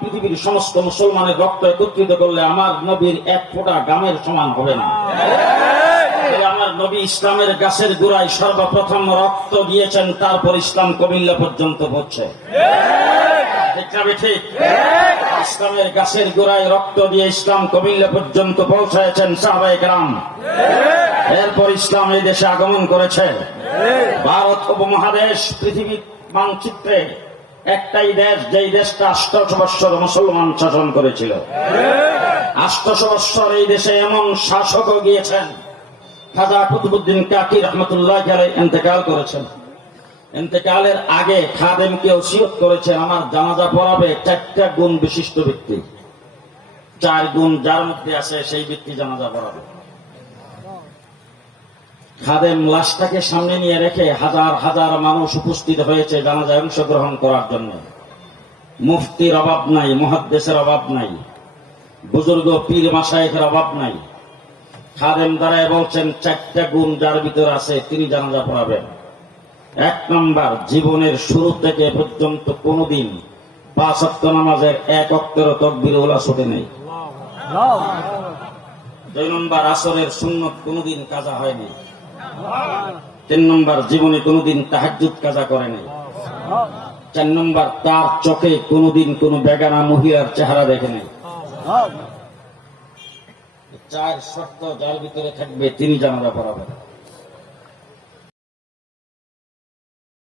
পৃথিবীর সমস্ত মুসলমানের রক্ত একত্রিত করলে আমার নবীর এক ফোঁটা গামের সমান হবে না। আমার নবী ইসলামের গাছের গোড়ায় সর্বপ্রথম রক্ত দিয়েছেন, তারপর ইসলাম কুমিল্লা পর্যন্ত পৌঁছে। ঠিক ইসলামের গাছের গোড়ায় রক্ত দিয়ে ইসলাম কুমিল্লা পর্যন্ত পৌঁছায়ছেন সাহাবায়ে কেরাম। এরপর ইসলাম এই দেশে আগমন করেছে। ভারত উপমহাদেশ পৃথিবীর মানচিত্রে একটাই দেশ, যেই দেশটা ৮০০ বৎসর মুসলমান শাসন করেছিল। ৮০০ বৎসর এই দেশে এমন শাসকও গিয়েছেন। খাজা কুতুবউদ্দিন কাকি রহমতুল্লাহ আলাইহি ইন্তেকাল করেছেন। ইন্তেকালের আগে খাদেমকে ওসিয়ত করেছেন, আমার জানাজা পড়াবে ৪টা গুণ বিশিষ্ট ব্যক্তি। ৪ গুণ যার মধ্যে আছে সেই ব্যক্তি জানাজা পড়াবে। খাদেম লাশটাকে সামনে নিয়ে রেখে হাজার হাজার মানুষ উপস্থিত হয়েছে জানাজায় অংশগ্রহণ করার জন্য। মুফতির অভাব নাই, মুহাদ্দিসের অভাব নাই, বুজুর্গ পীর মাশায়েখের অভাব নাই। খাদেম দাঁড়ায় বলছেন ৪টা গুণ যার ভিতর আছে তিনি জানাজা পড়াবেন। ১ নম্বর, জীবনের শুরু থেকে পর্যন্ত কোনদিন ৫ ওয়াক্ত নামাজের ১ ওয়াক্তেরও তাকবীর ওলা ছোটে নেই। ২ নম্বর, আসরের সুন্নত কোনদিন কাজা হয়নি। ৩ নম্বর, জীবনে কোনদিন তাহাজ্জুদ কাজা করে নাই। ৪ নম্বর, তার চোখে কোনদিন কোন বেগানা মহিলার চেহারা দেখে নাই। ৪ শর্ত যার ভিতরে থাকবে তিনি জানাজা পড়াবেন।